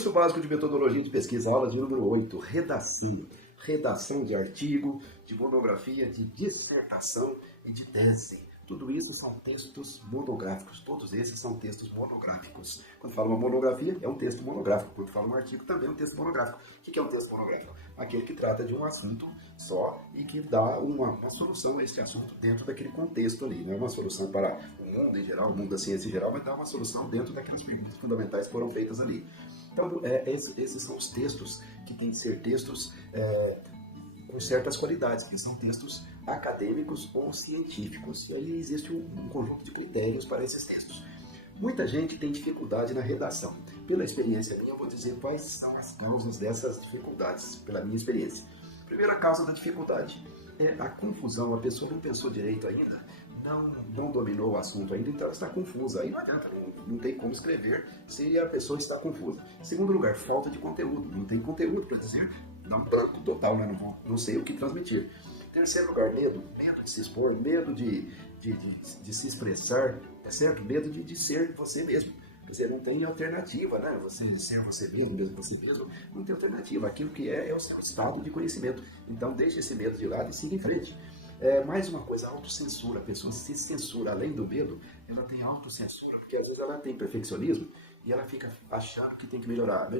Curso Básico de Metodologia de Pesquisa, aula de número 8, redação. Redação de artigo, de monografia, de dissertação e de tese. Tudo isso são textos monográficos, todos esses são textos monográficos. Quando fala uma monografia, é um texto monográfico. Quando fala um artigo, também é um texto monográfico. O que é um texto monográfico? Aquele que trata de um assunto só e que dá uma solução a esse assunto dentro daquele contexto ali. Não é uma solução para o mundo em geral, o mundo da ciência em geral, mas dá uma solução dentro daquelas perguntas fundamentais que foram feitas ali. Então, esses são os textos que têm que ser textos com certas qualidades, que são textos acadêmicos ou científicos. E aí existe um conjunto de critérios para esses textos. Muita gente tem dificuldade na redação. Pela experiência minha, eu vou dizer quais são as causas dessas dificuldades, pela minha experiência. Primeira causa da dificuldade é a confusão. A pessoa não pensou direito ainda, não dominou o assunto ainda, então ela está confusa. Aí não adianta, não tem como escrever se a pessoa está confusa. Segundo lugar, falta de conteúdo. Não tem conteúdo para dizer, dá um branco total, né? Não sei o que transmitir. Terceiro lugar, medo de se expor, medo de se expressar, é certo? Medo de ser você mesmo. Quer dizer, não tem alternativa, né? Você ser você mesmo, não tem alternativa. Aquilo que é o seu estado de conhecimento. Então, deixe esse medo de lado e siga em frente. Mais uma coisa, a autocensura. A pessoa se censura, além do medo, ela tem autocensura, porque às vezes ela tem perfeccionismo e ela fica achando que tem que melhorar.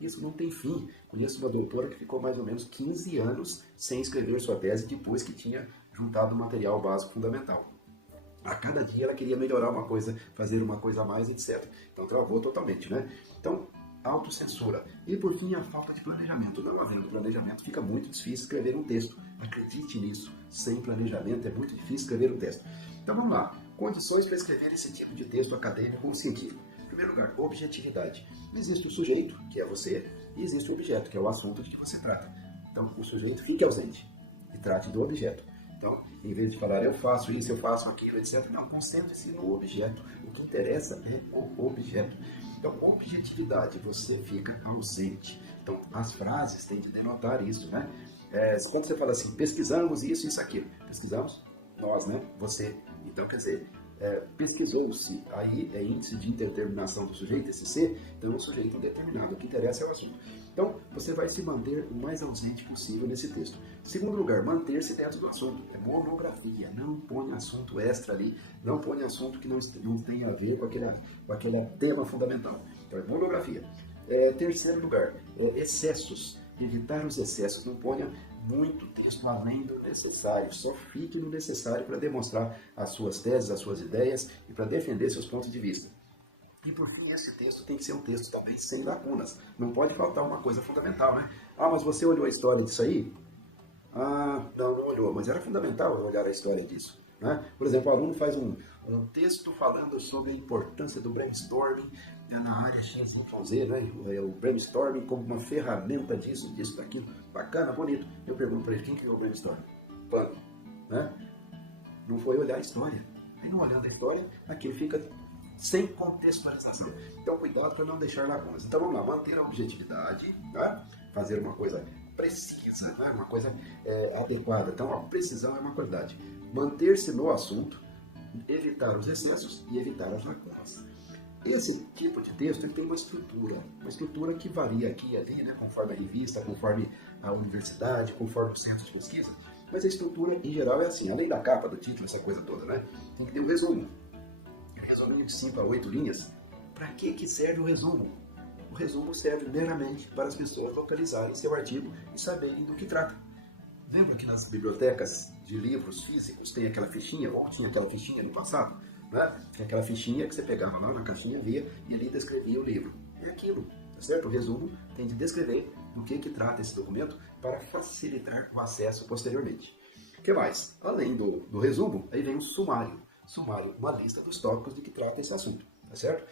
Isso não tem fim. Conheço uma doutora que ficou mais ou menos 15 anos sem escrever sua tese depois que tinha juntado o material básico fundamental. A cada dia ela queria melhorar uma coisa, fazer uma coisa a mais, etc. Então travou totalmente, né? Então, autocensura. E por fim, a falta de planejamento. Não havendo planejamento, fica muito difícil escrever um texto. Acredite nisso. Sem planejamento é muito difícil escrever um texto. Então vamos lá. Condições para escrever esse tipo de texto acadêmico ou científico. Em primeiro lugar, objetividade. Existe o sujeito, que é você, e existe o objeto, que é o assunto de que você trata. Então, o sujeito fique ausente e trate do objeto. Então, em vez de falar eu faço isso, eu faço aquilo, etc. Não, concentre-se no objeto. O que interessa é o objeto. Então, objetividade, você fica ausente. Então, as frases têm de denotar isso, né? Quando você fala assim, pesquisamos isso, aquilo. Pesquisamos, nós, né? Você. Então, quer dizer, pesquisou-se, aí é índice de indeterminação do sujeito, esse ser, então é um sujeito indeterminado. O que interessa é o assunto. Então, você vai se manter o mais ausente possível nesse texto. Segundo lugar, manter-se dentro do assunto. É monografia, não põe assunto extra ali, não põe assunto que não tenha a ver com aquele tema fundamental. Então, é monografia. Terceiro lugar, excessos. Evitar os excessos, não ponha muito texto além do necessário, só fique no necessário para demonstrar as suas teses, as suas ideias e para defender seus pontos de vista. E por fim, esse texto tem que ser um texto também sem lacunas. Não pode faltar uma coisa fundamental, né? Ah, mas você olhou a história disso aí? Ah, não olhou, mas era fundamental eu olhar a história disso. Né? Por exemplo, o aluno faz um texto falando sobre a importância do brainstorming na área XYZ, né? O brainstorming como uma ferramenta disso, daquilo. Bacana, bonito. Eu pergunto para ele, quem criou o brainstorming? Pano. Né? Não foi olhar a história. Aí não olhando a história, aquilo fica sem contextualização. Então, cuidado para não deixar lacunas. Então, vamos lá, manter a objetividade, né? Fazer uma coisa precisa, né? Uma coisa adequada. Então, a precisão é uma qualidade. Manter-se no assunto, evitar os excessos e evitar as lacunas. Esse tipo de texto ele tem uma estrutura que varia aqui e ali, né? Conforme a revista, conforme a universidade, conforme o centro de pesquisa. Mas a estrutura, em geral, é assim. Além da capa, do título, essa coisa toda, né? Tem que ter um resumo. Resuminho de 5 a 8 linhas. Para que serve o resumo? O resumo serve meramente para as pessoas localizarem seu artigo e saberem do que trata. Lembra que nas bibliotecas de livros físicos tem aquela fichinha, ou tinha aquela fichinha no passado? Né? Tem aquela fichinha que você pegava lá na caixinha, via e ali descrevia o livro. É aquilo, tá certo? O resumo tem de descrever do que trata esse documento para facilitar o acesso posteriormente. O que mais? Além do resumo, aí vem o sumário. Sumário, uma lista dos tópicos de que trata esse assunto, tá certo?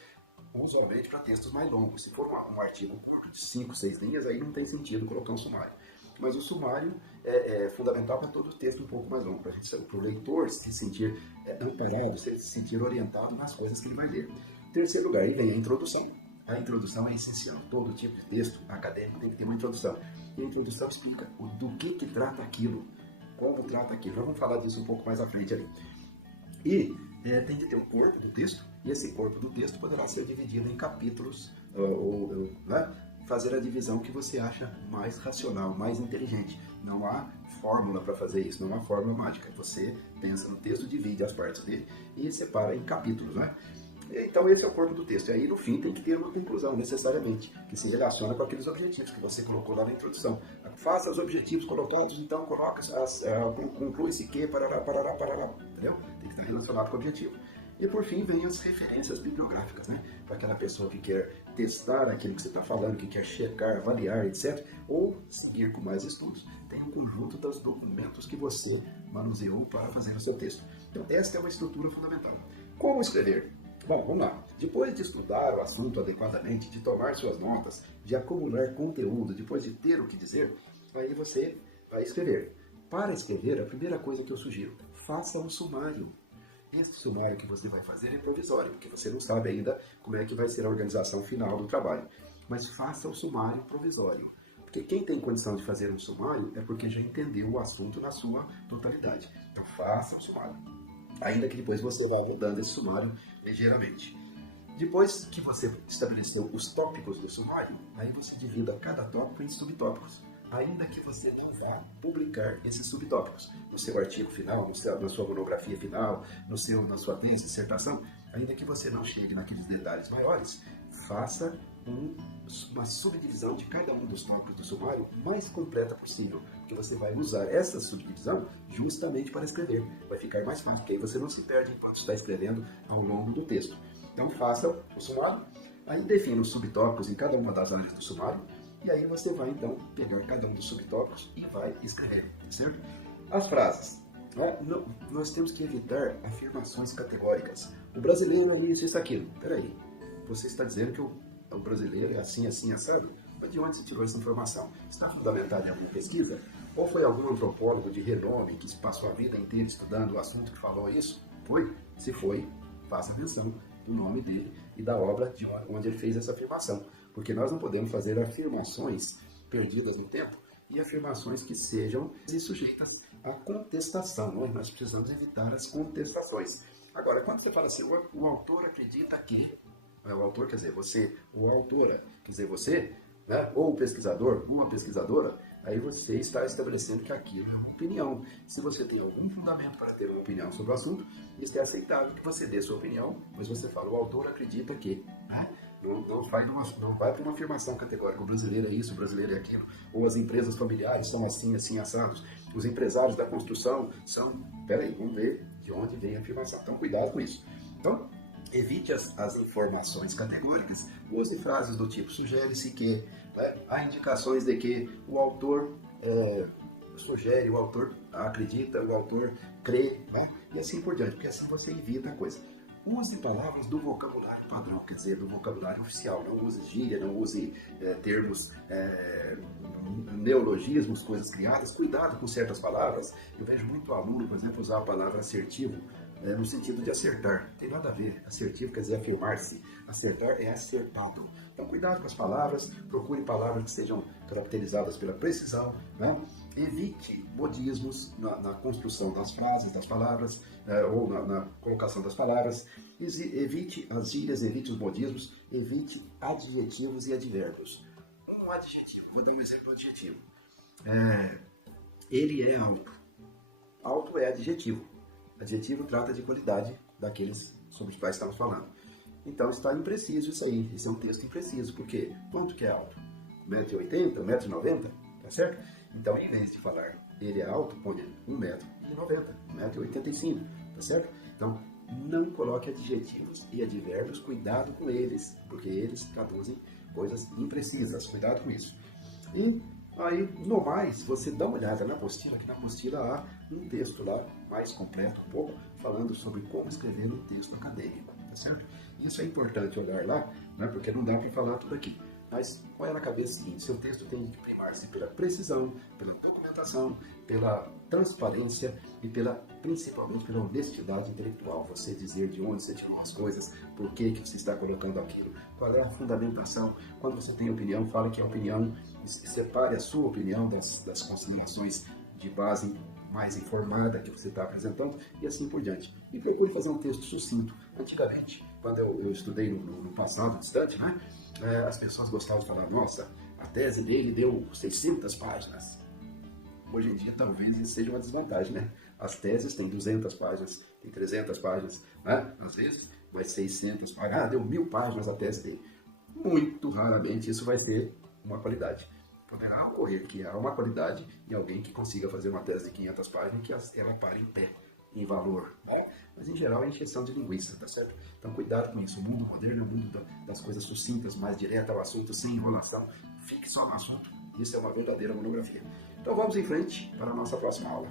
Usualmente para textos mais longos. Se for um artigo de 5, 6 linhas, aí não tem sentido colocar um sumário. Mas o sumário é fundamental para todo o texto um pouco mais longo, para o leitor se sentir amparado, se sentir orientado nas coisas que ele vai ler. Em terceiro lugar, aí vem a introdução. A introdução é essencial. Todo tipo de texto acadêmico tem que ter uma introdução. E a introdução explica do que trata aquilo, como trata aquilo. Já vamos falar disso um pouco mais à frente ali. E tem que ter o corpo do texto, e esse corpo do texto poderá ser dividido em capítulos né? Fazer a divisão que você acha mais racional, mais inteligente. Não há fórmula para fazer isso, não há fórmula mágica. Você pensa no texto, divide as partes dele e separa em capítulos, né? Então esse é o corpo do texto. E aí no fim tem que ter uma conclusão, necessariamente, que se relaciona com aqueles objetivos que você colocou lá na introdução. Faça os objetivos colocados, então coloca, conclui-se que, parará, parará, parará, entendeu? Tem que estar relacionado com o objetivo. E por fim vem as referências bibliográficas, né? Para aquela pessoa que quer testar aquilo que você está falando, que quer checar, avaliar, etc. Ou seguir com mais estudos, tem um conjunto dos documentos que você manuseou para fazer o seu texto. Então esta é uma estrutura fundamental. Como escrever? Bom, vamos lá. Depois de estudar o assunto adequadamente, de tomar suas notas, de acumular conteúdo, depois de ter o que dizer, aí você vai escrever. Para escrever, a primeira coisa que eu sugiro, faça um sumário. Esse sumário que você vai fazer é provisório, porque você não sabe ainda como é que vai ser a organização final do trabalho. Mas faça o sumário provisório. Porque quem tem condição de fazer um sumário é porque já entendeu o assunto na sua totalidade. Então faça o sumário. Ainda que depois você vá mudando esse sumário ligeiramente. Depois que você estabeleceu os tópicos do sumário, aí você divida cada tópico em subtópicos. Ainda que você não vá publicar esses subtópicos no seu artigo final, na sua monografia final, na sua tese, dissertação, ainda que você não chegue naqueles detalhes maiores, faça uma subdivisão de cada um dos tópicos do sumário mais completa possível, porque você vai usar essa subdivisão justamente para escrever. Vai ficar mais fácil, porque aí você não se perde enquanto está escrevendo ao longo do texto. Então faça o sumário, aí defina os subtópicos em cada uma das áreas do sumário, e aí você vai então pegar cada um dos subtópicos e vai escrever, certo? As frases. Nós temos que evitar afirmações categóricas. O brasileiro é isso, aquilo. Peraí, você está dizendo que o brasileiro é assim, assim, assado? Mas de onde você tirou essa informação? Está fundamentada em alguma pesquisa? Ou foi algum antropólogo de renome que passou a vida inteira estudando o assunto que falou isso? Foi? Se foi, faça menção do nome dele e da obra de onde ele fez essa afirmação. Porque nós não podemos fazer afirmações perdidas no tempo e afirmações que sejam sujeitas à contestação. Né? Nós precisamos evitar as contestações. Agora, quando você fala assim, o autor acredita que... O autor quer dizer você, o autora quer dizer você, né? Ou o pesquisador, ou a pesquisadora, aí você está estabelecendo que aquilo é uma opinião. Se você tem algum fundamento para ter uma opinião sobre o assunto, isso é aceitável que você dê sua opinião, mas você fala, o autor acredita que... Não vai para uma afirmação categórica, o brasileiro é isso, o brasileiro é aquilo, ou as empresas familiares são assim, assim, assados, os empresários da construção são... Peraí, vamos ver de onde vem a afirmação. Então, cuidado com isso. Então, evite as informações categóricas, use frases do tipo, sugere-se que, né? Há indicações de que o autor sugere, o autor acredita, o autor crê, né? E assim por diante, porque assim você evita a coisa. Use palavras do vocabulário padrão, quer dizer, do vocabulário oficial. Não use gíria, não use termos, neologismos, coisas criadas. Cuidado com certas palavras. Eu vejo muito aluno, por exemplo, usar a palavra assertivo no sentido de acertar. Não tem nada a ver. Assertivo quer dizer afirmar-se. Acertar é acertado. Então, cuidado com as palavras. Procure palavras que sejam caracterizadas pela precisão, né? Evite modismos na construção das frases, das palavras, ou na colocação das palavras. Evite as gírias, evite os modismos, evite adjetivos e advérbios. Um adjetivo, vou dar um exemplo do adjetivo. Ele é alto. Alto é adjetivo. Adjetivo trata de qualidade daqueles sobre os quais estamos falando. Então está impreciso isso aí. Esse é um texto impreciso. Por quê? Quanto que é alto? 1,80 m, 1,90 m? Tá certo? Então, em vez de falar ele é alto, põe 1,90 m, 1,85 m, tá certo? Então, não coloque adjetivos e advérbios, cuidado com eles, porque eles traduzem coisas imprecisas, cuidado com isso. E aí, no mais, você dá uma olhada na apostila, que na apostila há um texto lá, mais completo um pouco, falando sobre como escrever um texto acadêmico, tá certo? Isso é importante olhar lá, né, porque não dá para falar tudo aqui. Mas põe na cabeça o seguinte, seu texto tem que primar-se pela precisão, pela documentação, pela transparência e principalmente pela honestidade intelectual. Você dizer de onde você tirou as coisas, por que você está colocando aquilo, qual é a fundamentação. Quando você tem opinião, fale que a opinião, separe a sua opinião das considerações de base mais informada que você está apresentando e assim por diante. E procure fazer um texto sucinto. Antigamente, quando eu estudei no passado distante, né? As pessoas gostavam de falar, nossa, a tese dele deu 600 páginas. Hoje em dia, talvez isso seja uma desvantagem, né? As teses têm 200 páginas, tem 300 páginas, né? Às vezes, mas 600 páginas. Ah, deu 1000 páginas a tese dele. Muito raramente isso vai ser uma qualidade. Poderá ocorrer que há uma qualidade em alguém que consiga fazer uma tese de 500 páginas e que ela pare em pé, em valor, né? Mas em geral é encheção de linguiça, tá certo? Então cuidado com isso. O mundo moderno é o mundo das coisas sucintas, mais direto ao assunto, sem enrolação. Fique só no assunto. Isso é uma verdadeira monografia. Então vamos em frente para a nossa próxima aula.